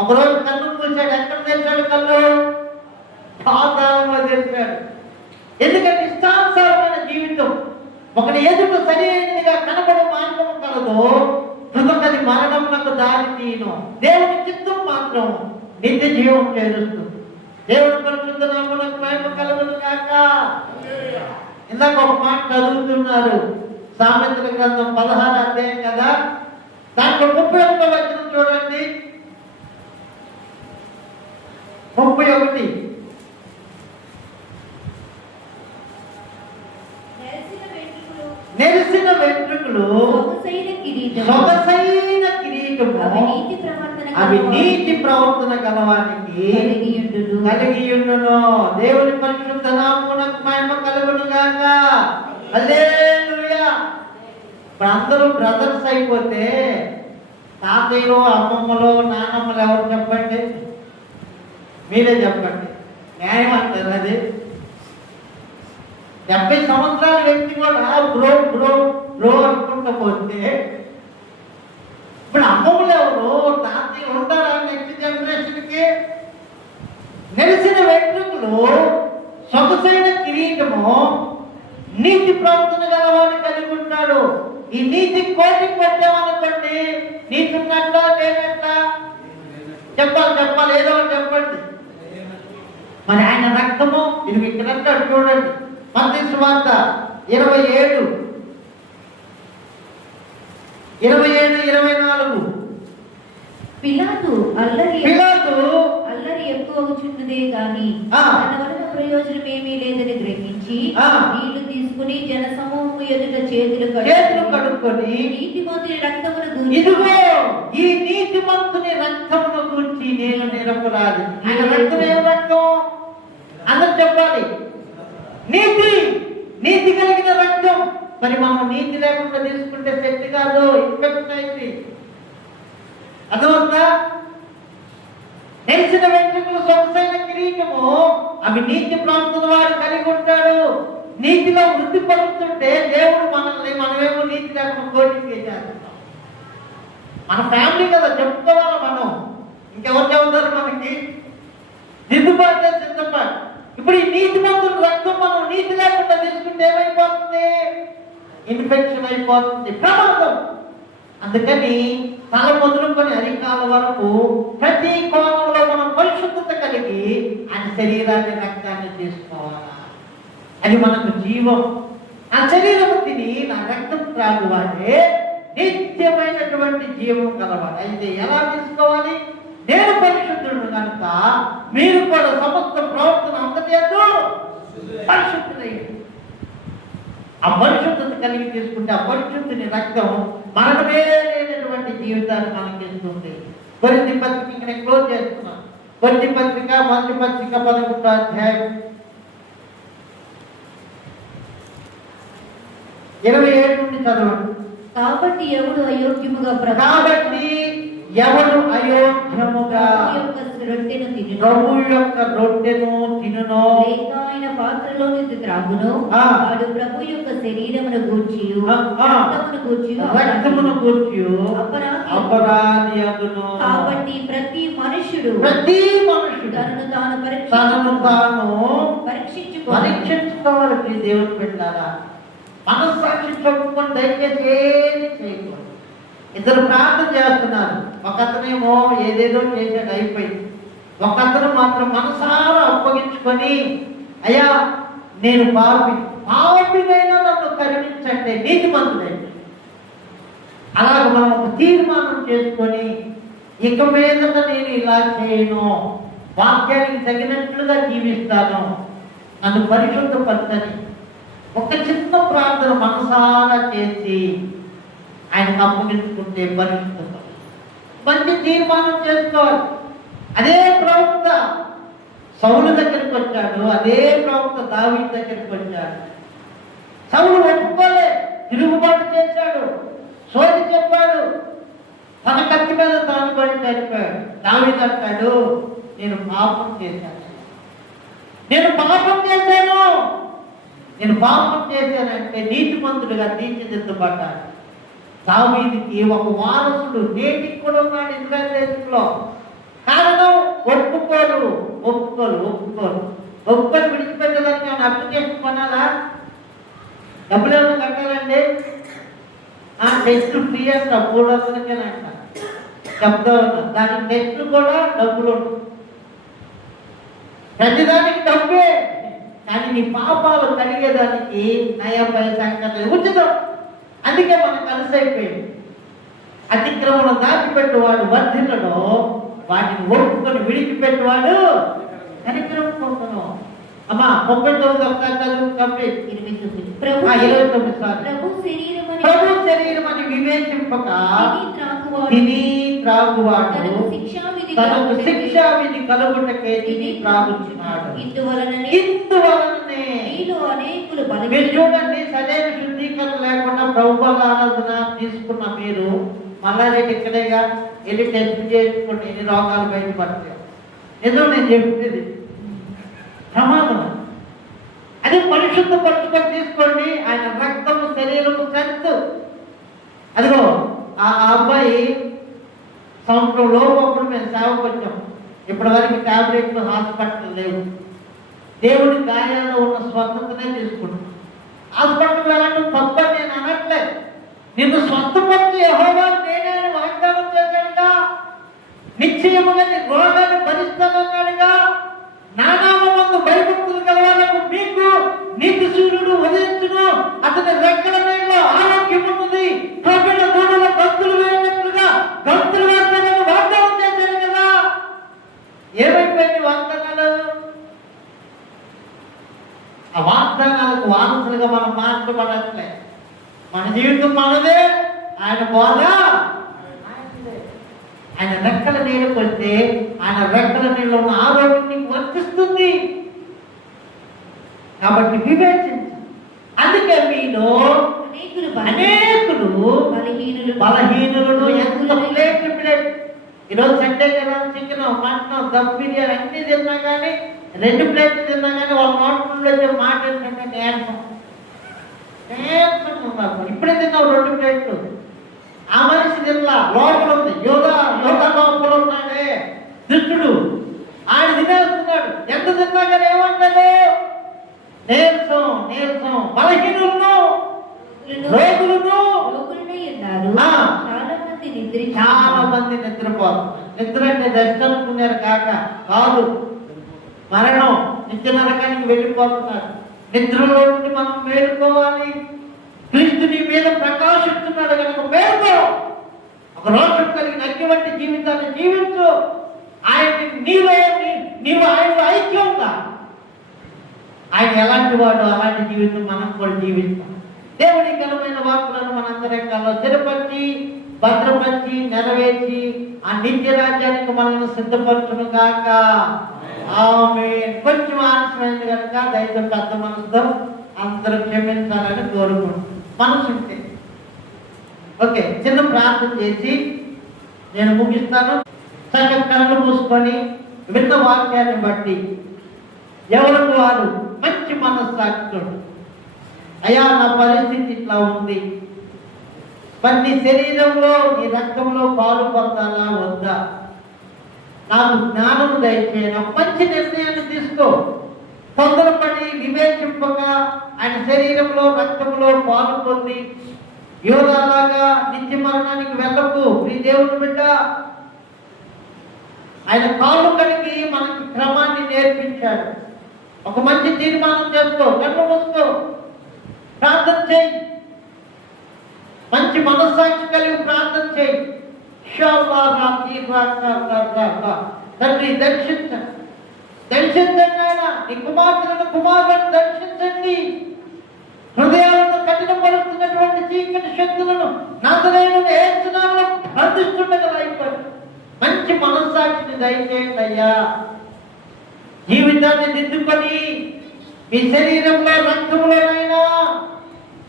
ఒకరోజు కన్ను మూసాడు. ఎక్కడ తెచ్చాడు కళ్ళు? పాతాళంలో తెచ్చాడు. ఎందుకంటే ఇష్టానుసారమైన జీవితం ఒకటి ఎదుట సరైనదిగా కనబడే మార్గం కలదు, కనుకది మరణమునకు దారి తీయను. దేవుని చిత్తం మాత్రం నిత్య జీవం చేరుస్తుంది. దేవుని పరిశుద్ధ నామమునకు మహిమ కలుగును గాక. ఇందాక ఒక మాట చదువుతున్నారు, సామెతల గ్రంథం 16 అధ్యాయం కదా, దాంట్లో 31వ వచనం చూడండి. 31. నెరిసిన వెంట్రుకలు సొగసైన కిరీటము అవి నీతి ప్రవర్తన గలవానికి కలిగియుండును. దేవుని పరిశుద్ధ నామమునకు మహిమ కలుగును గాక. హల్లెలూయా. ఇప్పుడు అందరూ బ్రదర్స్ అయిపోతే తాతయ్యలు, అమ్మమ్మలు, నాన్నమ్మలు ఎవరు చెప్పండి? మీరే చెప్పండి. న్యాయం అంటారు అది? 70 సంవత్సరాల వ్యక్తి కూడా బ్రో బ్రో బ్రో అనుకుంటూ పోతే ఇప్పుడు అమ్మమ్మలు ఎవరు, తాతయ్య ఉంటారా నెక్స్ట్ జనరేషన్కి? నెలిసిన వెంట్రుకలు సొగసైన కిరీటము నీతి ప్రవర్తన గలవాడిని కలిగి ఉంటాడు. ఈ నీతి కోటికి పెట్టామనుకోండి, నీతి ఉన్నట్లా లేనట్లా? చెప్పాలి ఏదో చెప్పండి. మరి ఆయన రక్తము ఇది ఇక్కడ అంటాడు చూడండి, మత్తయి సువార్త 27:24. పిలాతు అల్లరి ఎక్కువచున్నదే గాని తన వలన ప్రయోజనం ఏమీ లేదని గ్రహించి నీళ్లు తీసుకుని జన సమూహము ఎదుట చేతులు కడుక్కొని నీతిమంతుని రక్తమును ఇదిగో ఈ నీతిమంతుని రక్తమును గూర్చి నేను నిరపరాధి. ఆయన రక్తం ఏం రక్తం అందరూ చెప్పాలి. నీతి కలిగిన రక్తం. మరి మనం నీతి లేకుండా తీసుకుంటే శక్తి కాదు, ఇన్ఫెక్షన్ అయింది. అదొక తెలిసిన వెంట్రుకలు సొగసైన కిరీటము అవి నీతి ప్రవర్తన వాడు కలిగి ఉంటాడు. నీతిలో వృద్ధి పరుస్తుంటే దేవుడు మనమేమో నీతి లేకుండా కోటింగ్ చేసేస్తున్నాం. మన ఫ్యామిలీ కదా చెప్పుకోవాలి మనం. ఇంకెవరు చెబుతారు మనకి? దిద్దుబాటే సిద్ధపాటు. ఇప్పుడు ఈ నీతి మందుల రక్తం మనం నీతి లేకుండా తీసుకుంటే ఏమైపోతుంది? ఇన్ఫెక్షన్ అయిపోతుంది, ప్రమాదం. అందుకని తల మొదలుకొని అరికాల వరకు ప్రతి కోణంలో మనం పరిశుద్ధత కలిగి ఆయన శరీరాన్ని రక్తాన్ని తీసుకోవాలా. అది మనకు జీవం. ఆ శరీరం తిని నా రక్తం త్రాగువాడే నిత్యమైనటువంటి జీవం కలవాడు. అయితే ఎలా తీసుకోవాలి? నేను పరిశుద్ధుడు కనుక మీరు కూడా సమస్త ప్రవర్తన అంతటేదో పరిశుద్ధులయ్యాడు. ఆ పరిశుద్ధత కలిగి తీసుకుంటే ఆ పరిశుద్ధుని రక్తం మరణమే లేనటువంటి జీవితాన్ని మనకి ఇస్తుంది. కొరింథీ పత్రిక ఇక్కడ క్లోజ్ చేస్తున్నాం. కొరింథీ పత్రిక 1వ పత్రిక 11వ అధ్యాయం 27 నుండి చదవండి. కాబట్టి ఎవడు అయోగ్యముగా ప్రభు యొక్క రొట్టెను తినునో ఆయన పాత్రలోని త్రాగునో వాడు ప్రభు యొక్క శరీరమును గూర్చి రక్తమును గూర్చి అపరాధి అగును. కాబట్టి ప్రతి మనుషుడు తనను తాను పరీక్షించుకోవాలి. దేవుడు పెట్టారా? మనస్సాక్షి చెప్పుకొని దయచేసి ఏది చేయకూడదు. ఇద్దరు ప్రార్థన చేస్తున్నారు. ఒక అతనేమో ఏదేదో చేశాడు, అయిపోయింది. ఒక అతను మాత్రం మనసారా అప్పగించుకొని, అయ్యా నేను పాపినైనా నన్ను కరుణించండి, నీతిమంతుడైనా. అలాగ మనం ఒక తీర్మానం చేసుకొని ఇక మీద నేను ఇలా చేయను, వాక్యానికి తగినట్లుగా జీవిస్తాను, నన్ను పరిశుద్ధపరచని ఒక చిన్న ప్రార్థన మనసారా చేసి ఆయనకు అప్పగించుకుంటే పరిశుద్ధత. మంచి తీర్మానం చేసుకోవాలి. అదే ప్రవక్త సౌలు దగ్గరికి వచ్చాడు, అదే ప్రవక్త దావీదు దగ్గరికి వచ్చాడు. సౌలు ఒప్పుకోలే, తిరుగుబాటు చేశాడు, సోది చెప్పాడు, తన కత్తి మీద తాను పడి చనిపోయాడు. దావీదు అంటాడు, నేను పాపం చేశాను, నేను పాపం చేశానంటే నీతిమంతుడిగా తీర్చిదిద్దబడ్డాడు. దావీదుకి ఒక వారసుడు నేటికి కూడా ఉన్నాడు ఇశ్రాయేలు దేశంలో. ఒప్పుకొని విడిచిపెట్టేదానికి ఏమైనా అప్లికేషన్ కొనాలా? డబ్బులు ఏమైనా కట్టాలండి? టెస్ట్ ఫ్రీ అంట, 300కేనంట చెప్తా ఉన్నా. దానికి టెస్ట్ కూడా డబ్బులు ఉంటుంది, ప్రతిదానికి డబ్బే. కానీ నీ పాపాలు కడిగేదానికి నయా పైసా ఉచితం. అందుకే మనం కలిసి అయిపోయింది. అతిక్రమణం దాచిపెట్టువాడు వర్ధిల్లడో, వాటిని ఒప్పుకొని విడిచిపెట్టువాడు కనిక్రమం పొందును. అమ్మా 39 ఒకసారి చదువు కంప్లీట్. 29 ప్రభు శరీరం అని వివేచింపక తిని త్రాగువాడు తనకు శిక్షా విధి కలుగుటకే తిని త్రాగుచున్నాడు. ఇందువలననే మీరు చూడండి, సరైన శుద్ధీకరణ లేకుండా ప్రభు ఆరాధన తీసుకున్న మీరు మళ్ళా రేపు ఇక్కడేగా వెళ్ళి టెస్ట్ చేసుకుంటే ఎన్ని రోగాలు బయటపడతాయి. ఏదో నేను చెప్పేది ప్రమాదం. అదే పరిశుద్ధ పరుచుకొని తీసుకోండి. ఆయన రక్తము శరీరము స్ట్రెంత్. అదిగో ఆ అబ్బాయి సంవత్సరం లోపప్పుడు మేము సేవకు వచ్చాం. ఇప్పటి వరకు టాబ్లెట్లు హాస్పిటల్ లేవు. దేవుడి కార్యాల్లో ఉన్న స్వస్థతనే తీసుకుంటాం. హాస్పిటల్ వెళ్ళడం తప్పని నేను అనట్లేదు. నిన్ను స్వస్థపరిచి యెహోవా నేనే వాగ్దానం చేశాడుగా, నిశ్చయముగా నీ రోగాన్ని భరిస్తానన్నాడుగా. నా నామమందు భయభక్తులు కలవాలకు మీకు నీతి సూర్యుడు ఉదయించును, అతని రెక్కల మీద ఆరోగ్యం ఉన్నది, ప్రజల దూడల గంతులు వేసినట్లుగా గంతులు వేస్తానని వాగ్దానం చేశాడు కదా. ఏమైపోయింది వాగ్దానాలు? ఆ వాగ్దానాలకు వారసులుగా మనం మార్చబడట్లే. మన జీవితం మనదే, ఆయన బోధ ఆయనదే. ఆయన రెక్కల నీళ్ళు కొడితే ఆయన రెక్కల నీళ్ళు ఉన్న ఆరోగ్యం నీకు వర్తిస్తుంది. కాబట్టి వివేచించు. అందుకే మీలో అనేకులు బలహీనులను ఎంత ప్లేట్ ఈరోజు సండే కదా, చికెన్ మటన్ దమ్ బిర్యానీ అన్ని తిన్నా కానీ 2 ప్లేట్లు తిన్నా కానీ వాళ్ళ నోట్లో వచ్చే మాట ఏంటంటే నీరసం ఉన్నారు. ఇప్పుడే తిన్నావు 2 ప్లేట్లు. ఆ మనిషి తిన్నా లోపల ఉంది, యోగా లోపల ఉన్నాడే దుష్టుడు, ఆయన తినేస్తున్నాడు. ఎంత తిన్నా కానీ ఏమంటాడు? నీరసం బలహీనులను రోగులను. చాలా మంది నిద్రపోతున్నారు. నిద్ర అంటే రెస్ట్ అనుకున్నారు కాదు, మరణం. నిత్య నరకానికి వెళ్ళిపోతున్నారు. నిద్రలో నుండి మనం మేలుకోవాలి. క్రీస్తు నీ మీద ప్రకాశిస్తున్నాడు కనుక మేలుకో. ఒక రోషం కలిగిన అగ్ని వంటి జీవితాన్ని జీవించు. ఆయన నీవు ఆయనలో ఐక్యంగా, ఆయన ఎలాంటి వాడు అలాంటి జీవితం మనం కూడా జీవిస్తాం. దేవుడి ఘనమైన వాక్కులను మనందరి కాల్లో స్థిరపరిచి భద్రపరిచి నెరవేర్చి ఆ నిత్య రాజ్యానికి మనల్ని సిద్ధపరచును గాక. ఆమేన్. కొంచెం ఆలస్యమైంది కనుక దయతో పెద్ద మనసుతో అందరూ క్షమించాలని కోరుకుంటున్నాం. మనసు ఉంటే ఓకే. చిన్న ప్రార్థన చేసి నేను ముగిస్తాను. చక్కగా కళ్ళు మూసుకొని విన్న వాక్యాన్ని బట్టి ఎవరికి వారు మంచి మనస్సాక్షుడు, అయ్యా నా పరిస్థితి ఇట్లా ఉంది, మరి నీ శరీరంలో నీ రక్తంలో పాలు పొందాలా వద్దా, నాకు జ్ఞానం దయచేయన మంచి నిర్ణయాన్ని తీసుకో. తొందరపడి వివేచింపగా ఆయన శరీరంలో రక్తంలో పాలు పొంది యోధాలాగా నిత్య మరణానికి వెళ్ళకు. నీ దేవుని బిడ్డ ఆయన కాళ్ళు కడిగి మనకి క్రమాన్ని నేర్పించాడు. ఒక మంచి తీర్మానం చేసుకో, కళ్ళు మూసుకో, ప్రార్థన చేయి, మంచి మనస్సాక్షి కలిగి ప్రార్థన చేయి. తండ్రి దర్శించండి ఆయన, నీ కుమారులను దర్శించండి. హృదయాలను కఠినపరుస్తున్నటువంటి చీకటి శక్తులను నాథులైన యేసు నామములో బంధిస్తుండగా అయిపోయి మంచి మనస్సాక్షిని దయచేయండి అయ్యా. జీవితాన్ని దిద్దుకొని మీ శరీరంలో రక్తంలోనైనా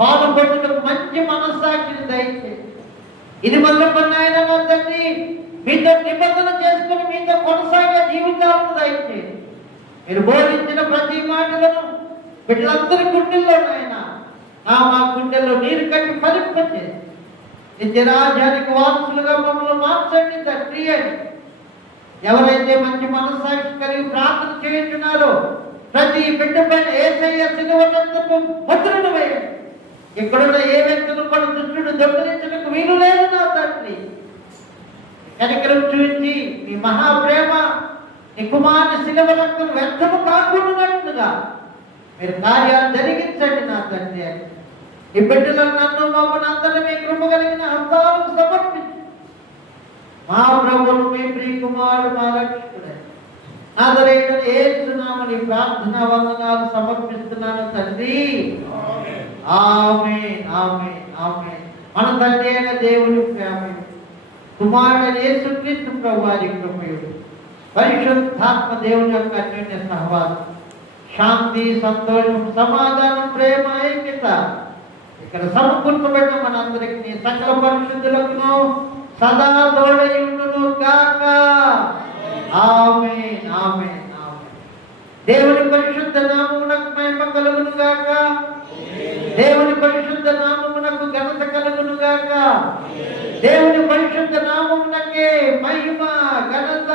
పాలు పొందుటకు మంచి మనస్సాక్షిని దయచేయండి. ఇది మొదలుకొని ఆయన నా తండ్రి మీతో నిబంధన చేసుకుని మీతో కొనసాగే జీవితాలను దయచేయండి. మీరు బోధించిన ప్రతి మాటలను వీళ్ళందరి గుండెల్లోనైనా మా గుండెల్లో నీరు కట్టి ఫలింపచేసి నిత్య రాజ్యానికి వారసులుగా మమ్మల్ని మార్చండి తండ్రి అని ఎవరైతే మంచి మనస్సాక్షి కలిగి ప్రార్థన చేయించున్నారో ప్రతి బిడ్డ పైన యేసయ్య సిలువనందుకు ముద్రను వేయండి. ఇక్కడున్న ఏ వ్యక్తులు కూడా దుష్టుడు దొంగలించడానికి వీలు లేదు నా తండ్రి. కనికరం చూపించి మీ మహాప్రేమ నీ కుమారుని సిలువనందుకు వ్యర్థము కాకుండానట్లుగా మీరు కార్యాలు జరిగించండి నా తండ్రి. ఈ బిడ్డలను నన్ను మమ్మల్ని అందరినీ మీ కృప కలిగిన హస్తాలకు సమర్పించి మా ప్రభువును మీ ప్రియ కుమారుడు మా రక్షకుడే నాదరైన యేసు నామమున ప్రార్థన వందనాలు సమర్పిస్తున్నాను తండ్రి. ఆమేన్ ఆమేన్ ఆమేన్. మన తండ్రి అయిన దేవుని ప్రేమయు కుమారుడైన యేసుక్రీస్తు ప్రభువారి కృపయు పరిశుద్ధాత్మ దేవుని యొక్క అన్యోన్య సహవాసం శాంతి సంతోషం సమాధానం ప్రేమ ఐక్యత ఇక్కడ సమకూర్చబడిన మనందరికీ సకల పరిశుద్ధులకు సదా తోడయుండును గాక. ఆమేన్ ఆమేన్ ఆమేన్. దేవుని పరిశుద్ధ నామమునకు మహిమ కలుగును గాక. దేవుని పరిశుద్ధ నామమునకు ఘనత కలుగును గాక. దేవుని పరిశుద్ధ నామమునకే మహిమ ఘనత